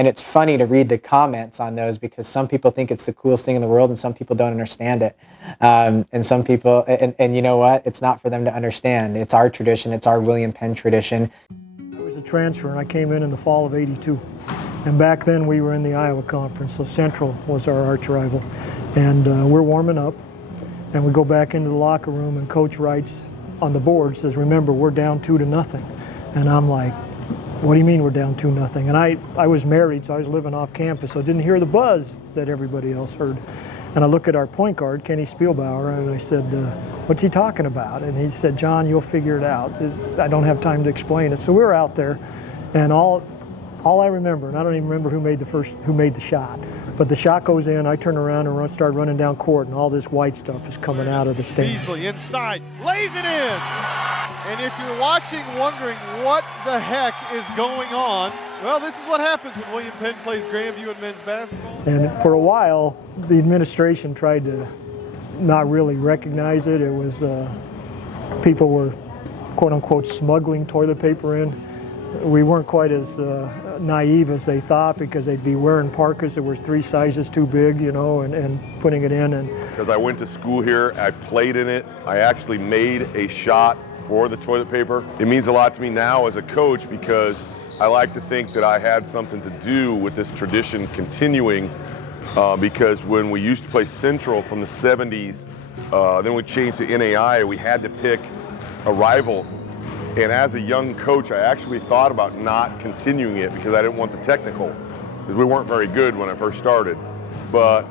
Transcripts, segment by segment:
And it's funny to read the comments on those because some people think it's the coolest thing in the world and some people don't understand it. And some people, and you know what? It's not for them to understand. It's our tradition. It's our William Penn tradition. I was a transfer and I came in the fall of '82. And back then we were in the Iowa Conference, so Central was our arch rival. And we're warming up and we go back into the locker room and Coach writes on the board, says, remember, we're down 2-0. And I'm like, what do you mean we're down 2-0? And I was married, so I was living off campus, so I didn't hear the buzz that everybody else heard. And I look at our point guard, Kenny Spielbauer, and I said, what's he talking about? And he said, John, you'll figure it out. I don't have time to explain it. So we were out there, and all I remember, and I don't even remember who made the shot, but the shot goes in, I turn around and start running down court, and all this white stuff is coming out of the stands. Beasley inside, lays it in. And if you're watching wondering what the heck is going on, well, this is what happens when William Penn plays Grandview in men's basketball. And for a while, the administration tried to not really recognize it. It was people were, quote unquote, smuggling toilet paper in. We weren't quite as naive as they thought because they'd be wearing parkas that was 3 sizes too big, you know, and putting it in. Because I went to school here, I played in it, I actually made a shot for the toilet paper. It means a lot to me now as a coach because I like to think that I had something to do with this tradition continuing because when we used to play Central from the 70s, then we changed to NAI, we had to pick a rival. And as a young coach, I actually thought about not continuing it because I didn't want the technical, because we weren't very good when I first started. But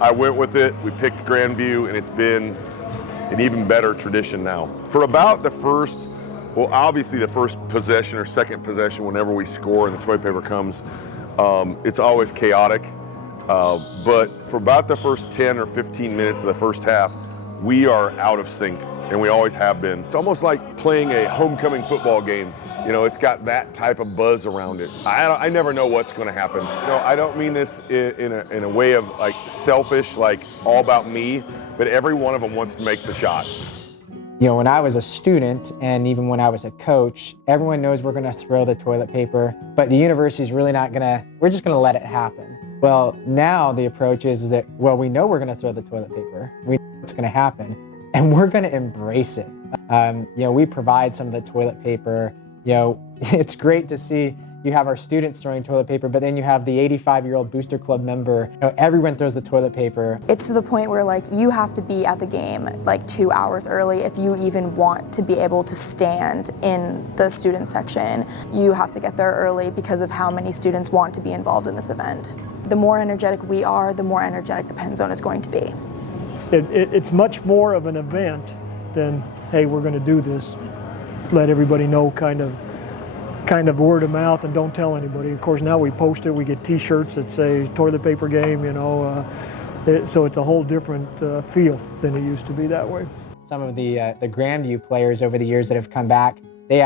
I went with it, we picked Grandview, and it's been an even better tradition now. For about the first, well, obviously the first possession or second possession, whenever we score and the toilet paper comes, it's always chaotic. But for about the first 10 or 15 minutes of the first half, we are out of sync. And we always have been. It's almost like playing a homecoming football game. You know, it's got that type of buzz around it. I never know what's going to happen. You know, I don't mean this in a way of like selfish, like all about me, but every one of them wants to make the shot. You know, when I was a student and even when I was a coach, everyone knows we're going to throw the toilet paper, but the university's really not going to, we're just going to let it happen. Well, now the approach is that, well, we know we're going to throw the toilet paper. We know what's going to happen. And we're going to embrace it. You know, we provide some of the toilet paper. You know, it's great to see you have our students throwing toilet paper, but then you have the 85-year-old Booster Club member. You know, everyone throws the toilet paper. It's to the point where, like, you have to be at the game, like, 2 hours early if you even want to be able to stand in the student section. You have to get there early because of how many students want to be involved in this event. The more energetic we are, the more energetic the Penn Zone is going to be. It's much more of an event than, hey, we're going to do this, let everybody know, kind of word of mouth and don't tell anybody. Of course, now we post it, we get T-shirts that say toilet paper game, you know, so it's a whole different feel than it used to be that way. Some of the Grandview players over the years that have come back,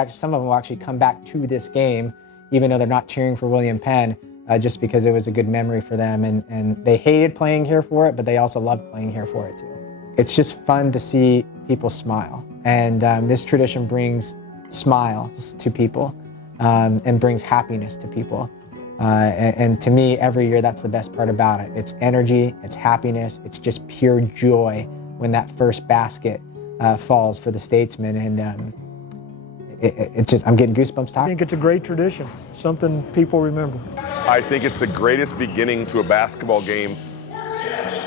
some of them will actually come back to this game, even though they're not cheering for William Penn. Just because it was a good memory for them, and they hated playing here for it, but they also loved playing here for it too. It's just fun to see people smile, and this tradition brings smiles to people and brings happiness to people. And to me, every year, that's the best part about it. It's energy, it's happiness, it's just pure joy when that first basket falls for the Statesmen, and it's just, I'm getting goosebumps talking. I think it's a great tradition, something people remember. I think it's the greatest beginning to a basketball game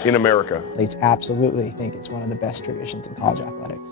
in America. I absolutely think it's one of the best traditions in college athletics.